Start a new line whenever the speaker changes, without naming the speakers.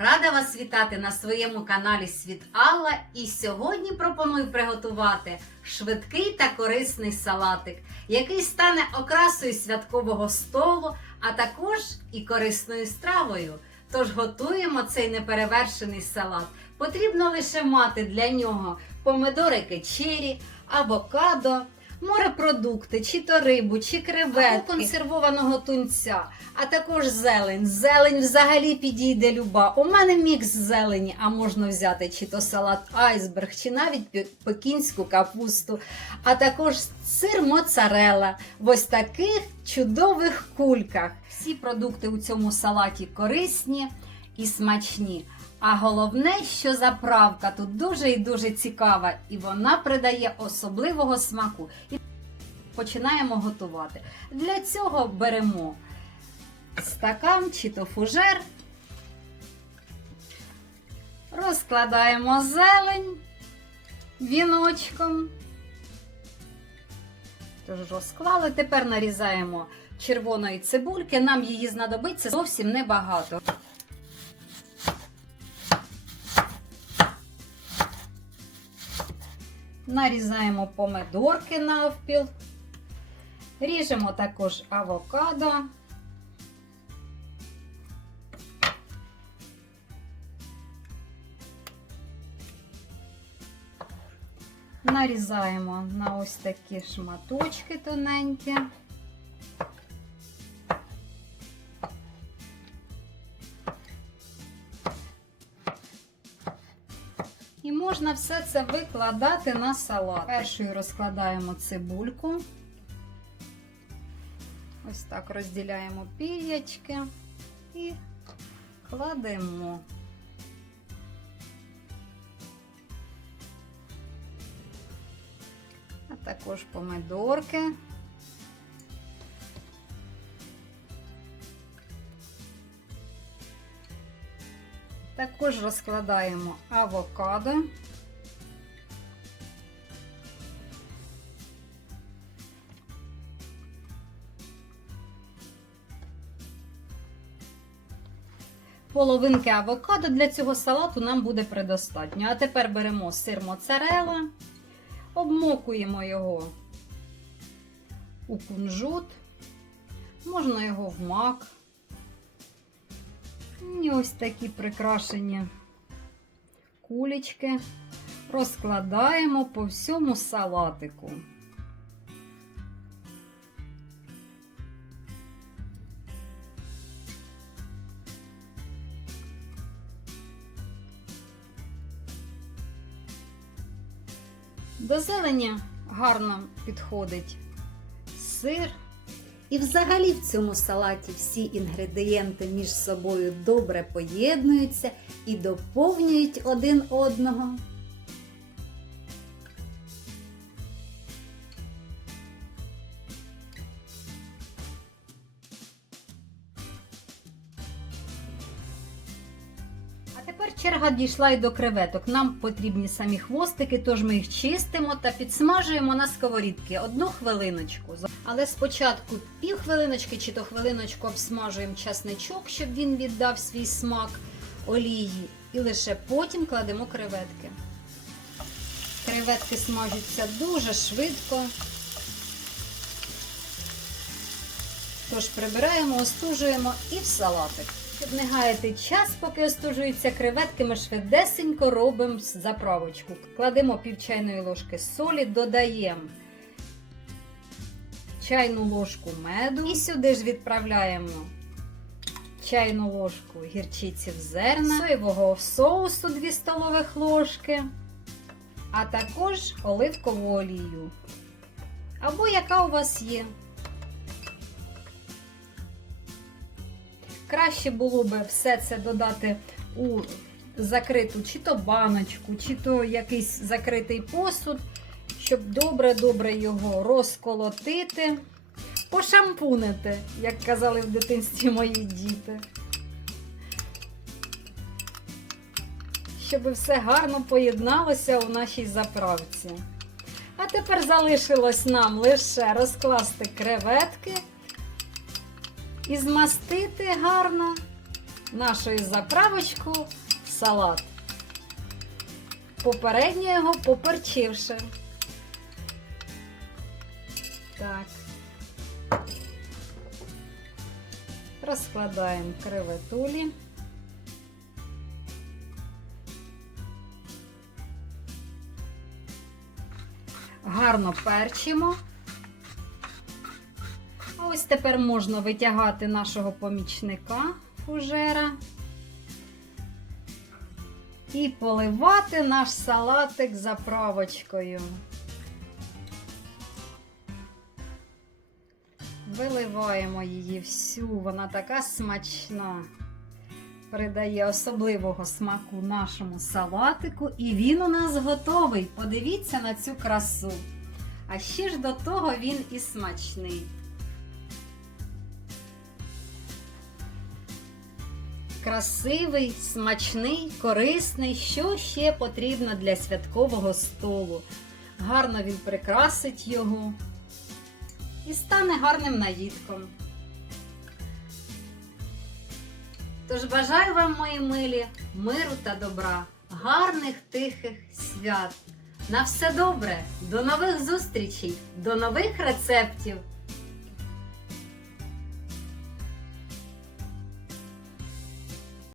Рада вас вітати на своєму каналі Світ Алла. І сьогодні пропоную приготувати швидкий та корисний салатик, який стане окрасою святкового столу, а також і корисною стравою. Тож готуємо цей неперевершений салат. Потрібно лише мати для нього помидорики чері, авокадо, морепродукти, чи то рибу, чи креветки, або консервованого тунця, а також зелень. Зелень взагалі підійде люба. У мене мікс зелені, а можна взяти чи то салат айсберг, чи навіть пекінську капусту, а також сир моцарелла в ось таких чудових кульках. Всі продукти у цьому салаті корисні і смачні. А головне, що заправка тут дуже і дуже цікава, і вона придає особливого смаку. І починаємо готувати. Для цього беремо стакан чи то фужер, розкладаємо зелень віночком. Тож розклали. Тепер нарізаємо червоної цибульки. Нам її знадобиться зовсім небагато. Нарізаємо помидорки навпіл. Ріжемо також авокадо. Нарізаємо на ось такі шматочки тоненькі. І можна все це викладати на салат. Першою розкладаємо цибульку. Ось так розділяємо пір'ячки і кладемо. А також помидорки. Також розкладаємо авокадо. Половинки авокадо для цього салату нам буде предостатньо. А тепер беремо сир моцарелла, обмокуємо його у кунжут, можна його в мак. І ось такі прикрашені кулечки розкладаємо по всьому салатику. До зелені гарно підходить сир. І взагалі в цьому салаті всі інгредієнти між собою добре поєднуються і доповнюють один одного. Тепер черга дійшла і до креветок. Нам потрібні самі хвостики, тож ми їх чистимо та підсмажуємо на сковорідки одну хвилиночку. Але спочатку пів хвилиночки чи то хвилиночку обсмажуємо часничок, щоб він віддав свій смак олії, і лише потім кладемо креветки. Креветки смажуться дуже швидко. Тож прибираємо, остужуємо і в салатик. Щоб не гаяти час, поки остужуються креветки, ми швидесенько робимо заправочку. Кладемо пів чайної ложки солі, додаємо чайну ложку меду і сюди ж відправляємо чайну ложку гірчиці в зерна, соєвого соусу 2 столових ложки, а також оливкову олію. Або яка у вас є. Краще було би все це додати у закриту чи то баночку, чи то якийсь закритий посуд, щоб добре-добре його розколотити, пошампунити, як казали в дитинстві мої діти. Щоб все гарно поєдналося у нашій заправці. А тепер залишилось нам лише розкласти креветки і змастити гарно нашою заправочку салат. Попередньо його поперчивши. Так. Розкладаємо креветулі. Гарно перчимо. Тепер можна витягати нашого помічника фужера і поливати наш салатик заправочкою. Виливаємо її всю, вона така смачна. Придає особливого смаку нашому салатику, і він у нас готовий. Подивіться на цю красу. А ще ж до того він і смачний. Красивий, смачний, корисний. Що ще потрібно для святкового столу? Гарно він прикрасить його і стане гарним наїдком. Тож бажаю вам, мої милі, миру та добра, гарних тихих свят. На все добре, до нових зустрічей, до нових рецептів!